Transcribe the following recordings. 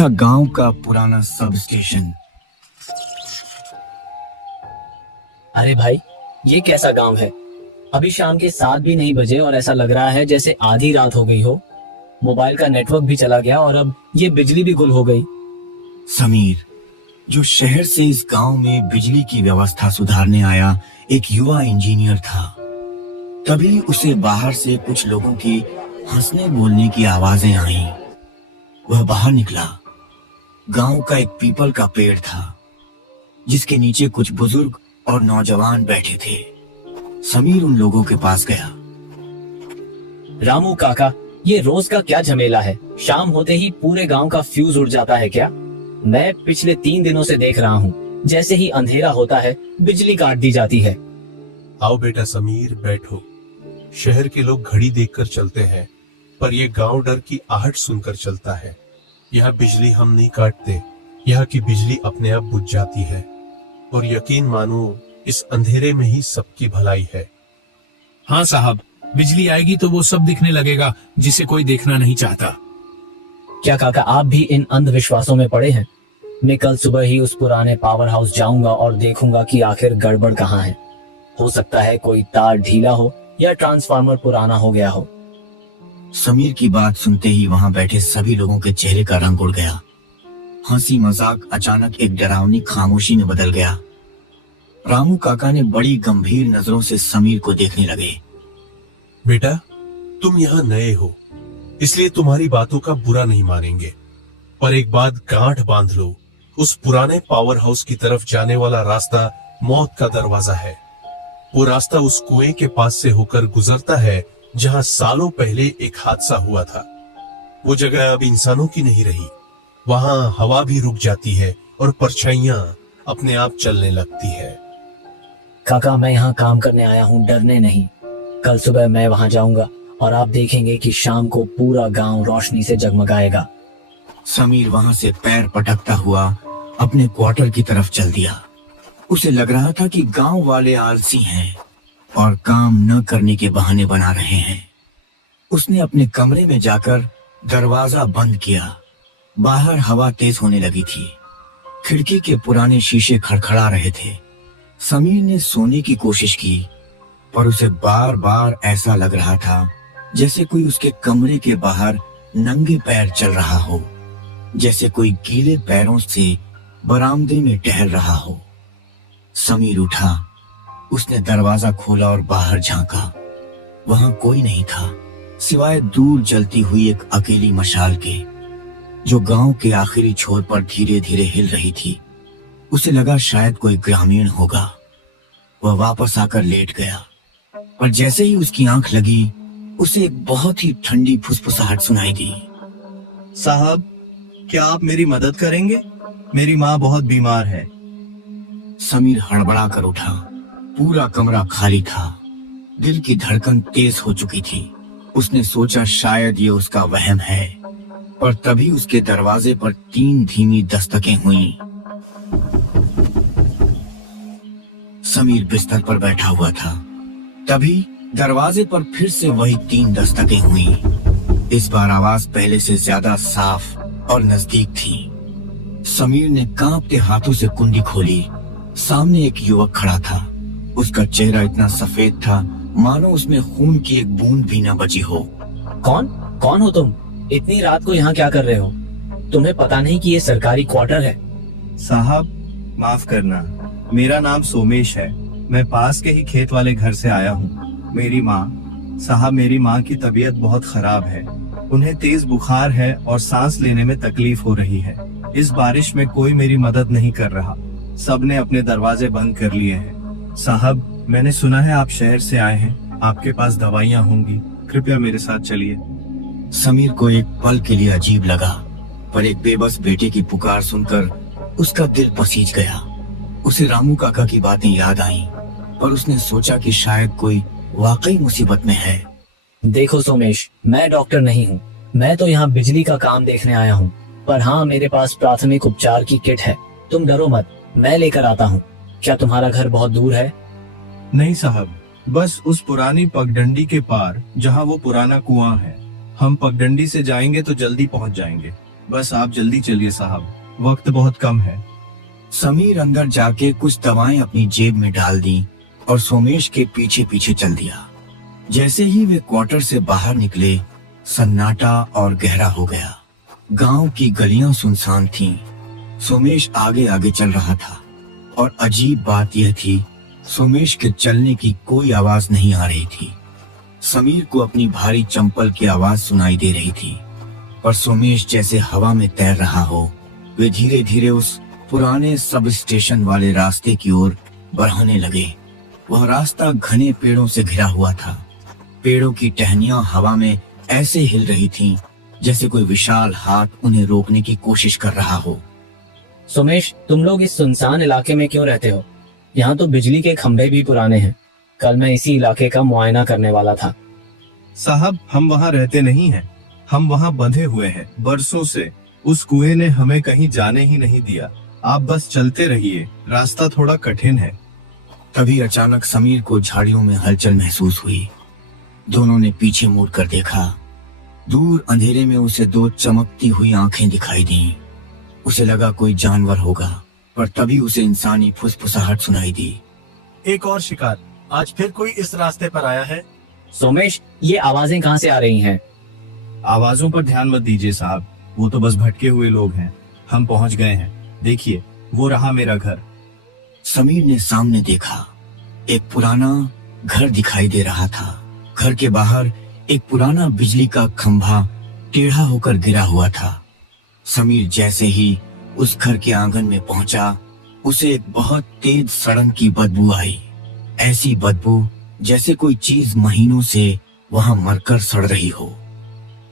था गांव का पुराना सब स्टेशन। अरे भाई, ये कैसा गांव है? अभी शाम के 7 भी नहीं बजे और ऐसा लग रहा है जैसे आधी रात हो गई हो। मोबाइल का नेटवर्क भी चला गया और अब ये बिजली भी गुल हो गई। समीर, जो शहर से इस गांव में बिजली की व्यवस्था सुधारने आया एक युवा इंजीनियर था, तभी उसे बाहर से कुछ लोगों की हंसने बोलने की आवाजें आईं। वह बाहर निकला। गांव का एक पीपल का पेड़ था जिसके नीचे कुछ बुजुर्ग और नौजवान बैठे थे। समीर उन लोगों के पास गया। रामू काका, ये रोज का क्या झमेला है? शाम होते ही पूरे गांव का फ्यूज उड़ जाता है क्या? मैं पिछले 3 दिनों से देख रहा हूँ, जैसे ही अंधेरा होता है बिजली काट दी जाती है। आओ बेटा समीर, बैठो। शहर के लोग घड़ी देखकर चलते हैं, पर ये गांव डर की आहट सुनकर चलता है। यह बिजली हम नहीं काटते, यह की बिजली अपने आप बुझ जाती है। और यकीन मानो, इस अंधेरे में ही सबकी भलाई है। हाँ साहब, बिजली आएगी तो वो सब दिखने लगेगा जिसे कोई देखना नहीं चाहता। क्या काका आप भी इन अंधविश्वासों में पड़े हैं? मैं कल सुबह ही उस पुराने पावर हाउस जाऊंगा और देखूंगा कि आखिर गड़बड़ कहाँ है। हो सकता है कोई तार ढीला हो या ट्रांसफार्मर पुराना हो गया हो। समीर की बात सुनते ही वहां बैठे सभी लोगों के चेहरे का रंग उड़ गया। हंसी मजाक अचानक एक डरावनी खामोशी में बदल गया। रामू काका ने बड़ी गंभीर नजरों से समीर को देखने लगे। बेटा, तुम यहाँ नए हो, इसलिए तुम्हारी बातों का बुरा नहीं मानेंगे, पर एक बात गांठ बांध लो, उस पुराने पावर हाउस की तरफ जाने वाला रास्ता मौत का दरवाजा है। वो रास्ता उस कुएं के पास से होकर गुजरता है जहां सालों पहले एक हादसा हुआ था। वो जगह अब इंसानों की नहीं रही। वहां हवा भी रुक जाती है और परछाइयां अपने आप चलने लगती है। काका, मैं यहाँ काम करने आया हूँ, डरने नहीं। कल सुबह मैं वहां जाऊंगा और आप देखेंगे कि शाम को पूरा गांव रोशनी से जगमगाएगा। समीर वहां से पैर पटकता हुआ अपने क्वार्टर की तरफ चल दिया। उसे लग रहा था कि गांव वाले आलसी हैं और काम न करने के बहाने बना रहे हैं। उसने अपने कमरे में जाकर दरवाजा बंद किया। बाहर हवा तेज होने लगी थी। खिड़की के पुराने शीशे खड़खड़ा रहे थे। समीर ने सोने की कोशिश की, पर उसे बार बार ऐसा लग रहा था जैसे कोई उसके कमरे के बाहर नंगे पैर चल रहा हो, जैसे कोई गीले पैरों से बरामदे में टहल रहा हो। समीर उठा। उसने दरवाजा खोला और बाहर झांका। वहां कोई नहीं था सिवाय दूर जलती हुई एक अकेली मशाल के, जो गांव के आखिरी छोर पर धीरे धीरे हिल रही थी। उसे लगा शायद कोई ग्रामीण होगा। वह वापस आकर लेट गया, पर जैसे ही उसकी आंख लगी उसे एक बहुत ही ठंडी फुसफुसाहट सुनाई दी। साहब, क्या आप मेरी मदद करेंगे? मेरी माँ बहुत बीमार है। समीर हड़बड़ा कर उठा। पूरा कमरा खाली था। दिल की धड़कन तेज हो चुकी थी। उसने सोचा शायद ये उसका वहम है, पर तभी उसके दरवाजे पर 3 धीमी दस्तकें हुईं। समीर बिस्तर पर बैठा हुआ था। तभी दरवाजे पर फिर से वही 3 दस्तकें हुईं। इस बार आवाज पहले से ज्यादा साफ और नजदीक थी। समीर ने कांपते हाथों से कुंडी खोली। सामने एक युवक खड़ा था। उसका चेहरा इतना सफेद था मानो उसमें खून की एक बूंद भी न बची हो। कौन हो तुम? इतनी रात को यहाँ क्या कर रहे हो? तुम्हें पता नहीं कि ये सरकारी क्वार्टर है? साहब, माफ करना, मेरा नाम सोमेश है। मैं पास के ही खेत वाले घर से आया हूँ। मेरी माँ की तबीयत बहुत खराब है। उन्हें तेज बुखार है और सांस लेने में तकलीफ हो रही है। इस बारिश में कोई मेरी मदद नहीं कर रहा। सबने अपने दरवाजे बंद कर लिए हैं। साहब, मैंने सुना है आप शहर से आए हैं। आपके पास दवाइयाँ होंगी, कृपया मेरे साथ चलिए। समीर को एक पल के लिए अजीब लगा, पर एक बेबस बेटे की पुकार सुनकर उसका दिल पसीज गया। उसे रामू काका की बातें याद आईं, पर उसने सोचा कि शायद कोई वाकई मुसीबत में है। देखो सोमेश, मैं डॉक्टर नहीं हूँ। मैं तो यहाँ बिजली का काम देखने आया हूँ। पर हाँ, मेरे पास प्राथमिक उपचार की किट है। तुम डरो मत, मैं लेकर आता हूँ। क्या तुम्हारा घर बहुत दूर है? नहीं साहब, बस उस पुरानी पगडंडी के पार जहाँ वो पुराना कुआं है। हम पगडंडी से जाएंगे तो जल्दी पहुँच जाएंगे। बस आप जल्दी चलिए साहब, वक्त बहुत कम है। समीर अंदर जाके कुछ दवाएं अपनी जेब में डाल दी और सोमेश के पीछे पीछे चल दिया। जैसे ही वे क्वार्टर से बाहर निकले, सन्नाटा और गहरा हो गया। गांव की गलियां सुनसान थीं। सोमेश आगे आगे चल रहा था और अजीब बात यह थी, सोमेश के चलने की कोई आवाज नहीं आ रही थी। समीर को अपनी भारी चंपल की आवाज सुनाई दे रही थी, पर सोमेश जैसे हवा में तैर रहा हो। वे धीरे धीरे उस पुराने सब स्टेशन वाले रास्ते की ओर बढ़ने लगे। वह रास्ता घने पेड़ों से घिरा हुआ था। पेड़ों की टहनियां हवा में ऐसे हिल रही थीं, जैसे कोई विशाल हाथ उन्हें रोकने की कोशिश कर रहा हो। सोमेश, तुम लोग इस सुनसान इलाके में क्यों रहते हो? यहाँ तो बिजली के खंभे भी पुराने हैं। कल मैं इसी इलाके का मुआयना करने वाला था। साहब, हम वहाँ रहते नहीं हैं, हम वहाँ बंधे हुए हैं बरसों से। उस कुएं ने हमें कहीं जाने ही नहीं दिया। आप बस चलते रहिए, रास्ता थोड़ा कठिन है। तभी अचानक समीर को झाड़ियों में हलचल महसूस हुई। दोनों ने पीछे मुड़कर देखा। दूर अंधेरे में उसे दो चमकती हुई आंखें दिखाई दी। उसे लगा कोई जानवर होगा, पर तभी उसे इंसानी फुसफुसाहट सुनाई दी। एक और शिकार, आज फिर कोई इस रास्ते पर आया है। सोमेश, ये आवाजें कहाँ से आ रही हैं? आवाजों पर ध्यान मत दीजिए साहब, वो तो बस भटके हुए लोग हैं। हम पहुँच गए हैं, देखिए वो रहा मेरा घर। समीर ने सामने देखा। एक पुराना घर दिखाई दे रहा था। घर के बाहर एक पुराना बिजली का खंभा टेढ़ा होकर गिरा हुआ था। समीर जैसे ही उस घर के आंगन में पहुंचा, उसे एक बहुत तेज सड़न की बदबू आई। ऐसी बदबू जैसे कोई चीज महीनों से वहां मरकर सड़ रही हो।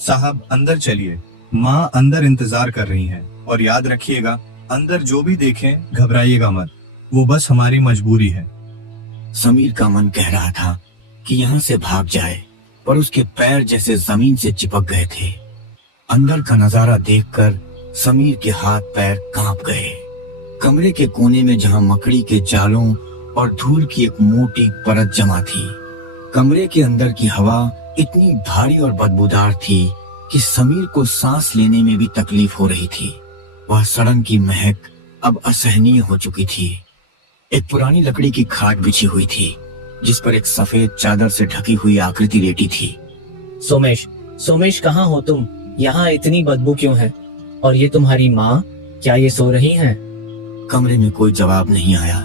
साहब, अंदर चलिए, माँ अंदर इंतजार कर रही हैं। और याद रखिएगा, अंदर जो भी देखें घबराइएगा मत, वो बस हमारी मजबूरी है। समीर का मन कह रहा था कि यहाँ से भाग जाए, पर उसके पैर जैसे जमीन से चिपक गए थे। अंदर का नजारा देखकर समीर के हाथ पैर कांप गए। कमरे के कोने में जहां मकड़ी के जालों और धूल की एक मोटी परत जमा थी, कमरे के अंदर की हवा इतनी भारी और बदबूदार थी कि समीर को सांस लेने में भी तकलीफ हो रही थी। वह सड़न की महक अब असहनीय हो चुकी थी। एक पुरानी लकड़ी की खाट बिछी हुई थी, जिस पर एक सफेद चादर से ढकी हुई आकृति लेटी थी। सोमेश, सोमेश, कहाँ हो तुम? यहाँ इतनी बदबू क्यों है? और ये तुम्हारी माँ, क्या ये सो रही हैं? कमरे में कोई जवाब नहीं आया।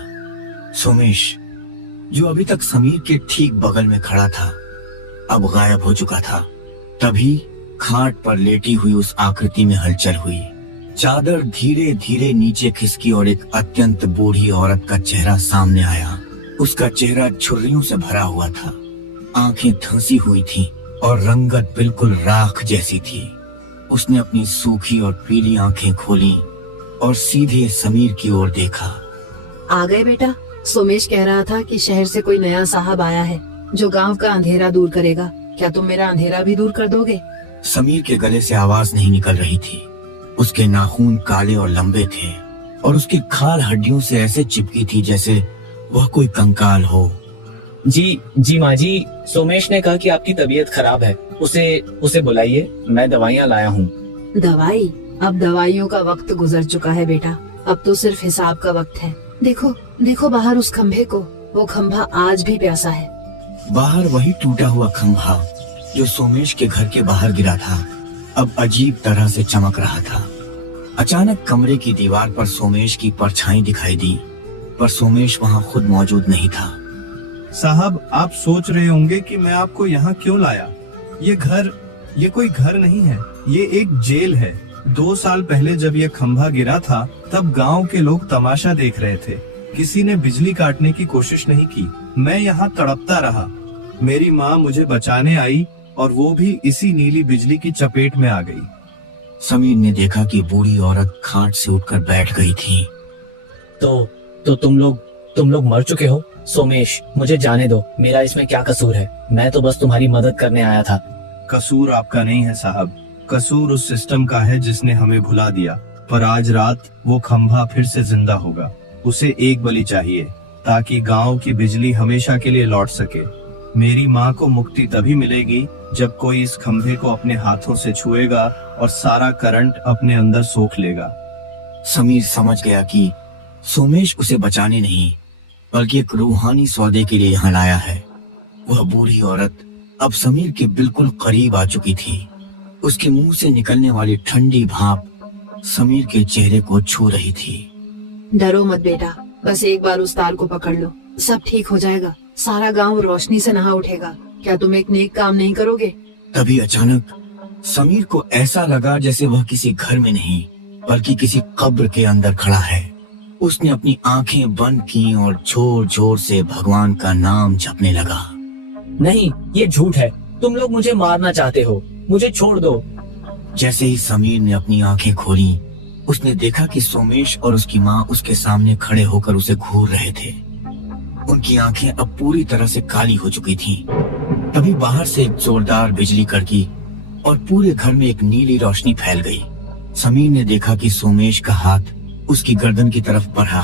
सोमेश, जो अभी तक समीर के ठीक बगल में खड़ा था, अब गायब हो चुका था। तभी खाट पर लेटी हुई उस आकृति में हलचल हुई। चादर धीरे धीरे नीचे खिसकी और एक अत्यंत बूढ़ी औरत का चेहरा सामने आया। उसका चेहरा झुर्रियों से भरा हुआ था, आंखें धंसी हुई थीं और रंगत बिल्कुल राख जैसी थी। उसने अपनी सूखी और पीली आंखें खोली और सीधे समीर की ओर देखा। आ गए बेटा? सोमेश कह रहा था कि शहर से कोई नया साहब आया है जो गांव का अंधेरा दूर करेगा। क्या तुम मेरा अंधेरा भी दूर कर दोगे? समीर के गले से आवाज नहीं निकल रही थी। उसके नाखून काले और लंबे थे और उसकी खाल हड्डियों से ऐसे चिपकी थी जैसे वह कोई कंकाल हो। जी माँ जी, सोमेश ने कहा कि आपकी तबीयत खराब है, उसे बुलाइए, मैं दवाइयाँ लाया हूँ। दवाई? अब दवाइयों का वक्त गुजर चुका है बेटा, अब तो सिर्फ हिसाब का वक्त है। देखो देखो बाहर उस खंभे को, वो खंभा आज भी प्यासा है। बाहर वही टूटा हुआ खंभा जो सोमेश के घर के बाहर गिरा था, अब अजीब तरह से चमक रहा था। अचानक कमरे की दीवार पर सोमेश की परछाई दिखाई दी, पर सोमेश वहाँ खुद मौजूद नहीं था। साहब, आप सोच रहे होंगे कि मैं आपको यहाँ क्यों लाया। ये कोई घर नहीं है, ये एक जेल है। 2 साल पहले जब ये खंभा गिरा था, तब गांव के लोग तमाशा देख रहे थे। किसी ने बिजली काटने की कोशिश नहीं की। मैं यहाँ तड़पता रहा। मेरी माँ मुझे बचाने आई और वो भी इसी नीली बिजली की चपेट में आ गई। समीर ने देखा कि बूढ़ी औरत खाट से उठकर बैठ गई थी। तो तुम लोग मर चुके हो? सोमेश, मुझे जाने दो, मेरा इसमें क्या कसूर है? मैं तो बस तुम्हारी मदद करने आया था। कसूर आपका नहीं है साहब, कसूर उस सिस्टम का है जिसने हमें भुला दिया। पर आज रात वो खंभा फिर से जिंदा होगा। उसे एक बलि चाहिए ताकि गांव की बिजली हमेशा के लिए लौट सके। मेरी माँ को मुक्ति तभी मिलेगी जब कोई इस खंभे को अपने हाथों से छुएगा और सारा करंट अपने अंदर सोख लेगा। समीर समझ गया कि सोमेश उसे बचाने नहीं बल्कि एक रूहानी सौदे के लिए यहाँ लाया है। वह बूढ़ी औरत अब समीर के बिल्कुल करीब आ चुकी थी। उसके मुंह से निकलने वाली ठंडी भाप समीर के चेहरे को छू रही थी। डरो मत बेटा, बस एक बार उस तार को पकड़ लो, सब ठीक हो जाएगा। सारा गांव रोशनी से नहा उठेगा। क्या तुम एक नेक काम नहीं करोगे? तभी अचानक समीर को ऐसा लगा जैसे वह किसी घर में नहीं बल्कि किसी कब्र के अंदर खड़ा है। उसने अपनी आंखें बंद की और जोर जोर से भगवान का नाम जपने लगा। नहीं, ये झूठ है। तुम लोग मुझे मारना चाहते हो, मुझे छोड़ दो। जैसे ही समीर ने अपनी आंखें खोली, उसने देखा कि सोमेश और उसकी माँ उसके सामने खड़े होकर उसे घूर रहे थे। उनकी आंखें अब पूरी तरह से काली हो चुकी थीं। तभी बाहर से एक जोरदार बिजली कड़की और पूरे घर में एक नीली रोशनी फैल गई। समीर ने देखा कि सोमेश का हाथ उसकी गर्दन की तरफ बढ़ा